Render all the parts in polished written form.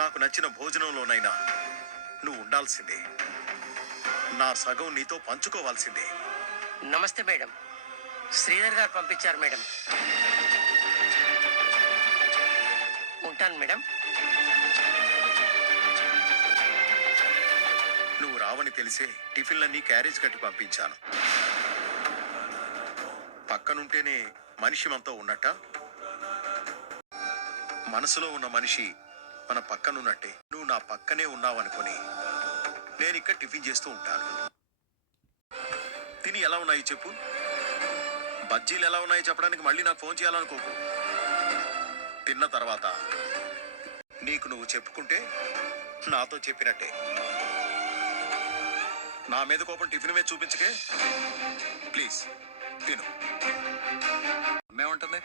నాకు నచ్చిన భోజనంలోనైనా నువ్వు ఉండాల్సిందే. నా సగం నీతో పంచుకోవాల్సిందే. నమస్తే మేడం. శ్రీధర్ గారు పంపించారు మేడం. ఉంటాను మేడం. నువ్వు రావని తెలిసే టిఫిన్లన్నీ క్యారేజ్ కట్టి పంపించాను. పక్కనుంటేనే మనిషి మనతో ఉన్నట్ట? మనసులో ఉన్న మనిషి మన పక్కనున్నట్టే. నువ్వు నా పక్కనే ఉన్నావనుకొని నేను ఇక్కడ టిఫిన్ చేస్తూ ఉంటాను. తిని ఎలా ఉన్నాయి చెప్పు. బజ్జీలు ఎలా ఉన్నాయో చెప్పడానికి మళ్ళీ నాకు ఫోన్ చేయాలనుకోకు. తిన్న తర్వాత నీకు నువ్వు చెప్పుకుంటే నాతో చెప్పినట్టే. నా మీద కోపం టిఫిన్ మీద చూపించకే ప్లీజ్. తిను. అమ్మేమంటుంది?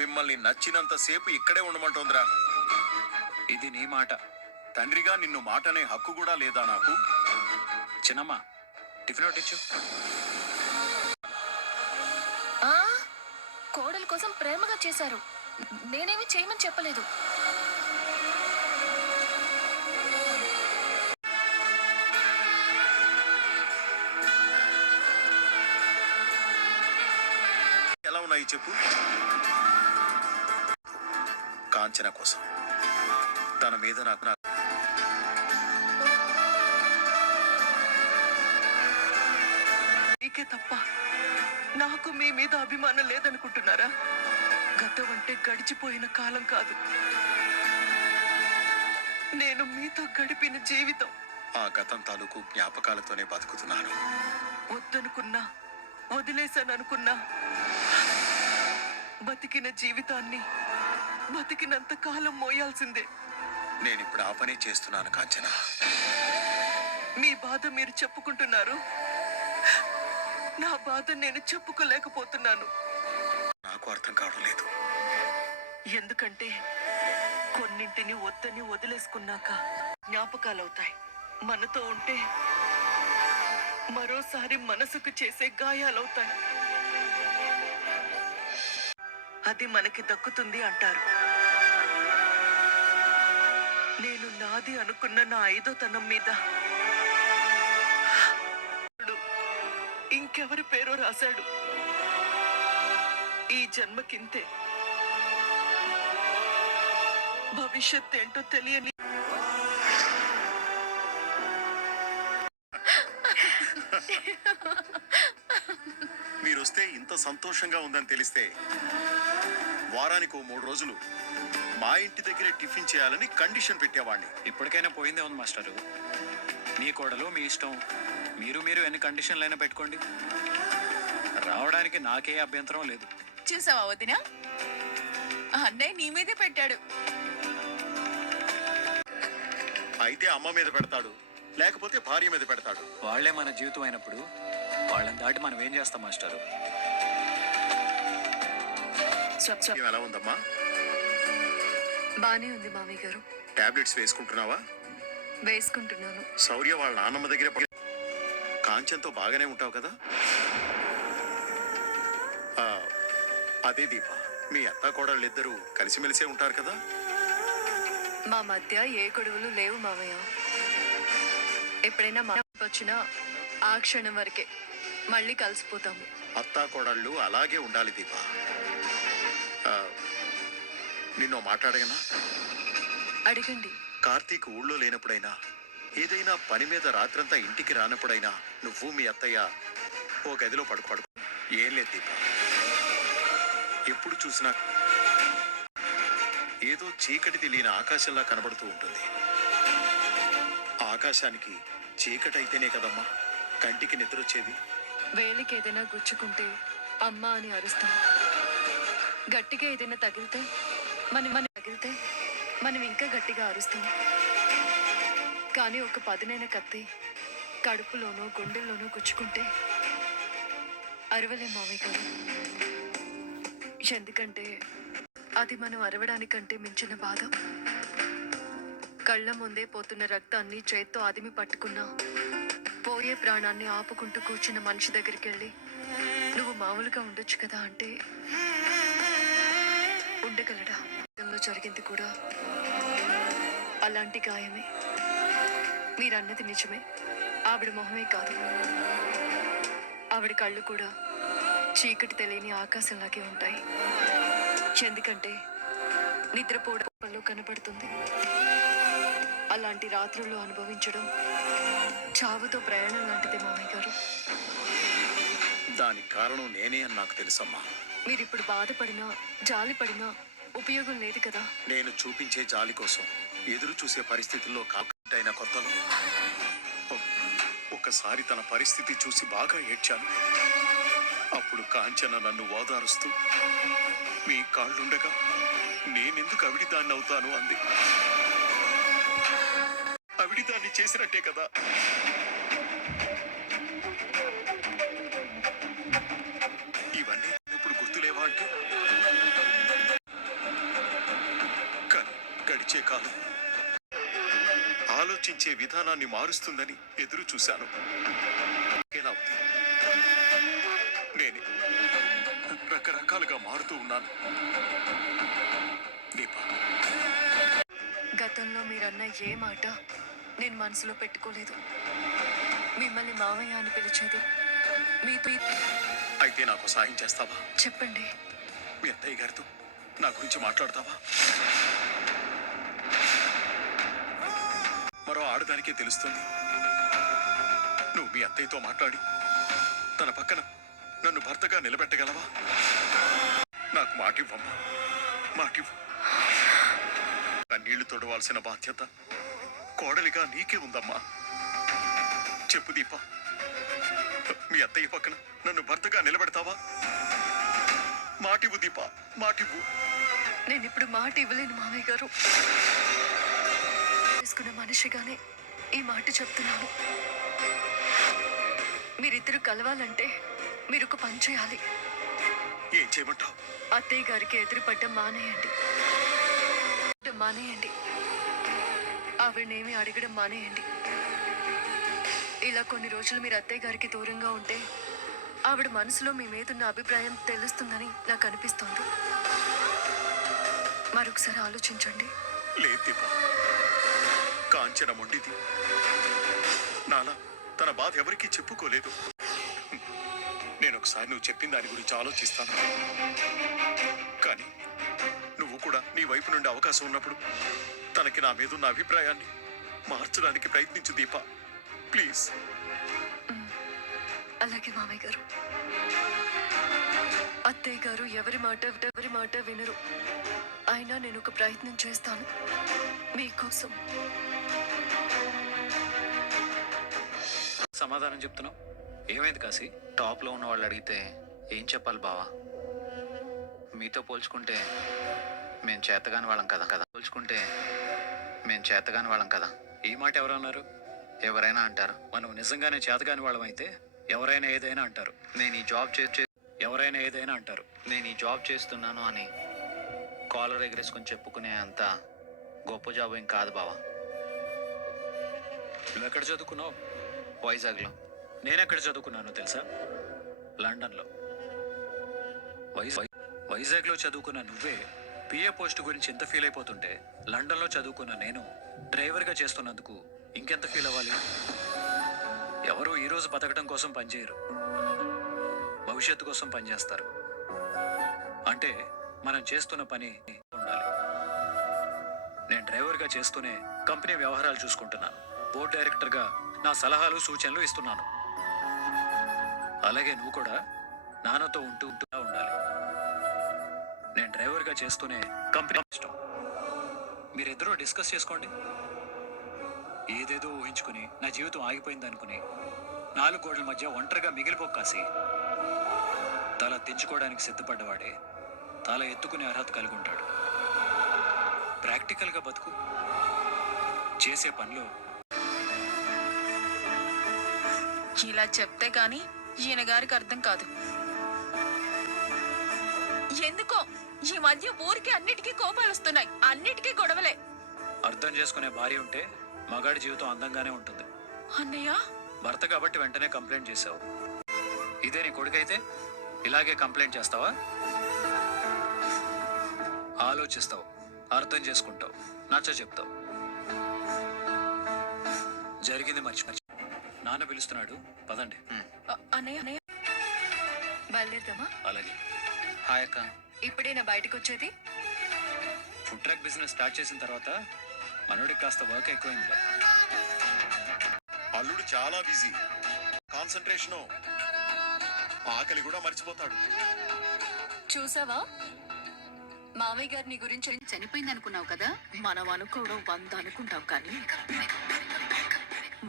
మిమ్మల్ని నచ్చినంతసేపు ఇక్కడే ఉండమంటోందిరా. ఇది నీ మాట. తండ్రిగా నిన్ను మాటనే హక్కు కూడా లేదా నాకు? చిన్నమ్మ, టిఫిన్ ఒకటిచ్చు. కోడల కోసం ప్రేమగా చేశారు. నేనేమి చేయమని చెప్పలేదు. ఎలా ఉన్నాయి చెప్పు. కాంచన కోసం తన మీద నాకు నీకే తప్ప నాకు మీ మీద అభిమానం లేదనుకుంటున్నారా? గతం అంటే గడిచిపోయిన కాలం కాదు, నేను మీతో గడిపిన జీవితం. ఆ గతం తాలూకు జ్ఞాపకాలతోనే బతుకుతున్నాను. వద్దనుకున్నా, వదిలేశాననుకున్నా, బతికిన జీవితాన్ని బతికినంత కాలం మోయాల్సిందే. నేనిప్పుడు ఆ పనే చేస్తున్నాను కాంచన. మీ బాధ మీరు చెప్పుకుంటున్నారు, నా బాధ నేను చెప్పుకోలేకపోతున్నాను. నాకు అర్థం కావడం లేదు. ఎందుకంటే కొన్నింటిని వద్దని వదిలేసుకున్నాక జ్ఞాపకాలవుతాయి. మనతో ఉంటే మరోసారి మనసుకు చేసే గాయాలవుతాయి. అది మనకి దక్కుతుంది అంటారు. నేను నాది అనుకున్న నా 5వ తనం మీద ఇంకెవరి పేరో రాశాడు. ఈ జన్మకింతే, భవిష్యత్ ఏంటో తెలియని. మీరొస్తే ఇంత సంతోషంగా ఉందని తెలిస్తే వారానికి 3 రోజులు మా ఇంటి దగ్గరే టిఫిన్ చేయాలని కండిషన్ పెట్టేవాడిని. ఇప్పటికైనా పోయిందే ఉంది మాస్టరు. మీ కోడలు మీ ఇష్టం. మీరు ఎన్ని కండిషన్లైనా పెట్టుకోండి. రావడానికి నాకే అభ్యంతరం లేదు. చూసావా వదిన, అన్నయ్య నీ మీదే పెట్టాడు. అయితే అమ్మ మీద పెడతాడు, లేకపోతే భార్య మీద పెడతాడు. వాళ్లే మన జీవితం అయినప్పుడు వాళ్ళని దాటి మనం ఏం చేస్తాం మాస్టరు? ఎలా ఉందమ్మా? బానే ఉంది మామయ్య గారు. టాబ్లెట్స్ వేసుకుంటున్నావా? వేసుకుంటున్నాను. శౌర్య వాళ్ళ నాన్నమ్మ దగ్గర కాంచన్తో బాగానే ఉంటావు కదా? అదే దీప, మీ అత్త కోడళ్ళిద్దరూ కలిసిమెలిసే ఉంటారు కదా? మా మధ్య ఏ గొడవలు లేవు మామయ్య. ఎప్పుడైనా మా వచ్చినా ఆ క్షణం వరకే, మళ్ళీ కలిసిపోతాము. అత్తా కోడళ్ళు అలాగే ఉండాలి దీప. నిన్నో మాట్లాడగనా? అడగండి. కార్తీక్ ఊళ్ళో లేనప్పుడైనా, ఏదైనా పని మీద రాత్రంతా ఇంటికి రానప్పుడైనా నువ్వు మీ అత్తయ్య ఓ గదిలో పడుకోడు. ఏం లేదు దీప, ఎప్పుడు చూసినా ఏదో చీకటి తెలియని ఆకాశంలా కనబడుతూ ఉంటుంది. ఆకాశానికి చీకటి అయితేనే కదమ్మా కంటికి నిద్రొచ్చేది. వేలికి ఏదైనా గుచ్చుకుంటే అమ్మ అని అరుస్తాం. గట్టిగా ఏదైనా తగిలితే మనం ఇంకా గట్టిగా అరుస్తాం. కానీ ఒక పదునైన కత్తి కడుపులోనో గుండెల్లోనో గుచ్చుకుంటే అరవలేం మామయ్య గారు. ఎందుకంటే అది మనం అరవడానికంటే మించిన బాధ. కళ్ళ ముందే పోతున్న రక్తాన్ని చేత్తో అదిమి పట్టుకున్నా పోయే ప్రాణాన్ని ఆపుకుంటూ కూర్చున్న మనిషి దగ్గరికి వెళ్ళి నువ్వు మామూలుగా ఉండొచ్చు కదా అంటే ఉండగలడా? జరిగింది కూడా అలాంటి గాయమే. మీరన్నది నిజమే. ఆవిడ మొహమే కాదు, ఆవిడ కళ్ళు కూడా చీకటి తెలియని ఆకాశంలాగే ఉంటాయి. ఎందుకంటే నిద్రపోవడంలో కనపడుతుంది. అలాంటి రాత్రుల్లో అనుభవించడం చావుతో ప్రయాణం లాంటిది మామయ్య గారు. దానికి కారణం నేనే అని నాకు తెలుసమ్మా. మీరిప్పుడు బాధపడినా జాలిపడినా ఉపయోగం లేదు కదా. నేను చూపించే జాలి కోసం ఎదురు చూసే పరిస్థితుల్లో కాకుంటైన కొత్తలో ఒకసారి తన పరిస్థితి చూసి బాగా ఏడ్చాను. అప్పుడు కాంచన నన్ను ఓదారుస్తూ, మీ కాళ్ళుండగా నేనెందుకు అవిడిదాన్ని అవుతాను అంది. అవిడిదాన్ని చేసినట్టే కదా. ఇవన్నీ ఇప్పుడు గుర్తులేవా అంటే, కానీ గడిచే కాలం ఆలోచించే విధానాన్ని మారుస్తుందని ఎదురు చూశాను. ఎలా ఉంది? నేనే రకరకాలుగా మారుతూ ఉన్నాను. దీపా, గతంలో మీరన్న ఏ మాట నేను మనసులో పెట్టుకోలేదు. మిమ్మల్ని మామయ్య అని పిలిచేది. మీతో అయితే నాకు సాయం చేస్తావా? చెప్పండి. మీ అత్తయ్య గారితో నా గురించి మాట్లాడతావా? మరో ఆడదానికే తెలుస్తుంది. నువ్వు మీ అత్తయ్యతో మాట్లాడి తన పక్కన నన్ను భర్తగా నిలబెట్టగలవా? నాకు మాటివ్వమ్మా, మాటివ్వు. కన్నీళ్లు తొడవాల్సిన బాధ్యత కోడలిగా నీకే ఉందమ్మా. చెప్పు దీపా, మీ అత్తయ్య పక్కన నన్ను భర్తగా నిలబెడతావా? మాటివ్వు దీపా, మాటివ్వు. నేను ఇప్పుడు మాట ఇవ్వలేను మామయ్య గారు. తీసుకున్న మనిషిగానే ఈ మాట చెప్తున్నాను. మీరిద్దరు కలవాలంటే మీరు ఒక పని చేయాలి. ఏం చేయమంటావు? అత్తయ్య గారికి ఎదురుపడ్డం మానేయండి. మానేయండి. ఆవిడనేమి అడగడం మానేయండి. ఇలా కొన్ని రోజులు మీరు అత్తయ్య గారికి దూరంగా ఉంటే ఆవిడ మనసులో మీ మీదున్న అభిప్రాయం తెలుస్తుందని నాకు అనిపిస్తోంది. మరొకసారి ఆలోచించండి. లేదు దీపా, కాంచన మొండిది. నాలా తన బాధ ఎవరికీ చెప్పుకోలేదు. నేను ఒకసారి నువ్వు చెప్పిన దాని గురించి ఆలోచిస్తాను. కానీ నువ్వు కూడా నీ వైపు నుండి అవకాశం ఉన్నప్పుడు తనకి నా మీద ఉన్న అభిప్రాయాన్ని మార్చడానికి ప్రయత్నించు దీపా, ప్లీజ్. అలాగే మామయ్య గారు. అత్తయ్య గారు ఎవరి మాట వినరు. అయినా నేను ఒక ప్రయత్నం చేస్తాను మీకోసం. సమాధానం చెప్తున్నావు. ఏమైంది కాశీ? టాప్లో ఉన్న వాళ్ళు అడిగితే ఏం చెప్పాలి బావా? మీతో పోల్చుకుంటే మేము చేతగాని వాళ్ళం కదా. ఈ మాట ఎవరన్నారు? ఎవరైనా అంటారు. మనం నిజంగానే చేతగాని వాళ్ళం అయితే ఎవరైనా ఏదైనా అంటారు. నేను ఈ జాబ్ చేస్తున్నాను అని కాలర్ ఎగరేసుకొని చెప్పుకునే అంత గొప్ప జాబ్ ఏం కాదు బావా. నువ్వు ఎక్కడ చదువుకున్నావు? వైజాగ్లో. నేనెక్కడ చదువుకున్నాను తెలుసా? లండన్లో. వైజాగ్లో చదువుకున్న నువ్వే పిఏ పోస్ట్ గురించి ఎంత ఫీల్ అయిపోతుంటే, లండన్లో చదువుకున్న నేను డ్రైవర్గా చేస్తున్నందుకు ఇంకెంత ఫీల్ అవ్వాలి? ఎవరు ఈరోజు బతకడం కోసం పనిచేయరు, భవిష్యత్తు కోసం పనిచేస్తారు. అంటే మనం చేస్తున్న పని ఉండాలి. నేను డ్రైవర్గా చేస్తూనే కంపెనీ వ్యవహారాలు చూసుకుంటున్నాను. బోర్డు డైరెక్టర్గా నా సలహాలు సూచనలు ఇస్తున్నాను. అలాగే నువ్వు కూడా నాన్నతో ఉంటూ ఉండాలి. నేను డ్రైవర్గా చేస్తూనే కంపెనీ ఇష్టం. మీరిద్దరూ డిస్కస్ చేసుకోండి. ఏదేదో ఊహించుకుని నా జీవితం ఆగిపోయింది అనుకుని 4 గోడల మధ్య ఒంటరిగా మిగిలిపోకాసి తల తెంచుకోవడానికి సిద్ధపడ్డవాడే తల ఎత్తుకునే అర్హత కలిగి ఉంటాడు. ప్రాక్టికల్గా బతుకు. చేసే పనిలో ఇలా చెప్తే గాని ఈయన గారికి అర్థం కాదు. ఎందుకో ఈ మధ్య ఊరికి అన్నిటికీ కోపాలు వస్తున్నాయి. అన్నిటికీ గొడవలే. అర్థం చేసుకునే భార్య ఉంటే మగాడి జీవితం అందంగానే ఉంటుంది. అన్నయ్య, భర్త కాబట్టి వెంటనే కంప్లైంట్ చేసావు. ఇదే నీ కొడుకైతే ఇలాగే కంప్లైంట్ చేస్తావా? ఆలోచిస్తావు. అర్థం చేసుకుంటావు, నచ్చ చెప్తావు. జరిగింది మర్చి నాన్న పిలుస్తున్నాడు, పదండి. అన్నయ్య బయలుదేరదామా? అలాగే. హాయ్ అక్క. ఇప్పుడేనా బయటకు వచ్చేది? ఫుడ్ ట్రక్ బిజినెస్ స్టార్ట్ చేసిన తర్వాత మనోడికి కాస్త వర్క్ ఎక్కువైంది. అల్లుడు చాలా బిజీ, కాన్సన్ట్రేషన్, ఆకలి కూడా మర్చిపోతాడు. చూసావా, మామయ్య గారు నీ గురించి చనిపోయింది అనుకున్నావు కదా. మనం అనుకోవడం 100 అనుకుంటాం కానీ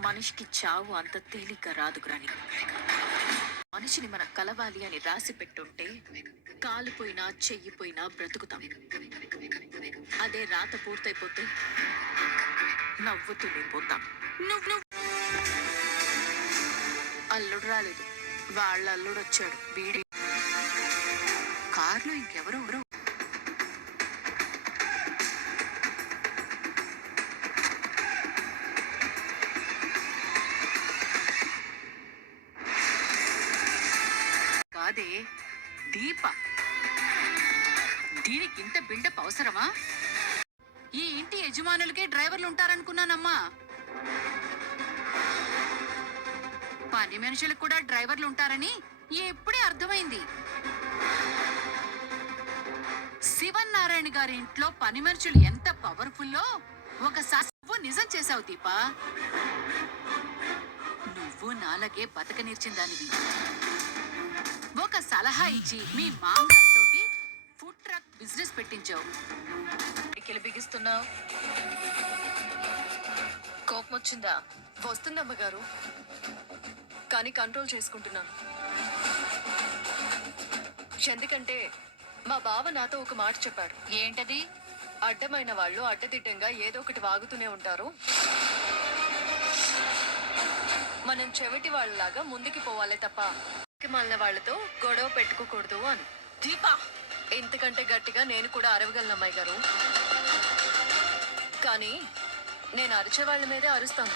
మనిషికి చావు అంత తేలిగ్గా రాదు గ్రాని. మనిషిని మనం కలవాలి అని రాసి పెట్టుంటే కాలిపోయినా చెయ్యిపోయినా బ్రతుకుతాం. అదే రాత పూర్తయిపోతే నవ్వుతూ పోతాం. అల్లుడు రాలేదు, వాళ్ళ అల్లుడు వచ్చాడు. వీడి కార్లో ఇంకెవరో కాదే, దీప. దీనికి ఇంత బిల్డప్ అవసరమా? ఈ ఇంటి యజమానులకే డ్రైవర్లు ఉంటారనుకున్నానమ్మా. పని మనుషులకు కూడా డ్రైవర్లు ఉంటారని ఎప్పుడే అర్థమైంది. శివనారాయణ గారి ఇంట్లో పని మనుషులు ఎంత పవర్ఫుల్లో ఒకసారి నువ్వు నిజం చేసావు దీపా. నువ్వు నాలాగే బతకనిర్చిన దానివి. ఒక సలహా ఇచ్చి మీ మామగారితోటి ఫుడ్ ట్రక్ బిజినెస్ పెట్టించావు. ఇకెళ్ళి బిగిస్తున్నావు. కోపం వచ్చిందా? వస్తుందమ్మ గారు, కానీ కంట్రోల్ చేసుకుంటున్నాను. ఎందుకంటే మా బావ నాతో ఒక మాట చెప్పాడు. ఏంటది? అడ్డమైన వాళ్ళు అడ్డదిడ్డంగా ఏదో ఒకటి వాగుతూనే ఉంటారు, మనం చెవిటి వాళ్ళలాగా ముందుకి పోవాలే తప్ప మళ్ళీ వాళ్ళతో గొడవ పెట్టుకోకూడదు అని. దీపా, ఇంతకంటే గట్టిగా నేను కూడా అరవగలను అమ్మాయి గారు, కానీ నేను అరిచే వాళ్ళ మీదే అరుస్తాను.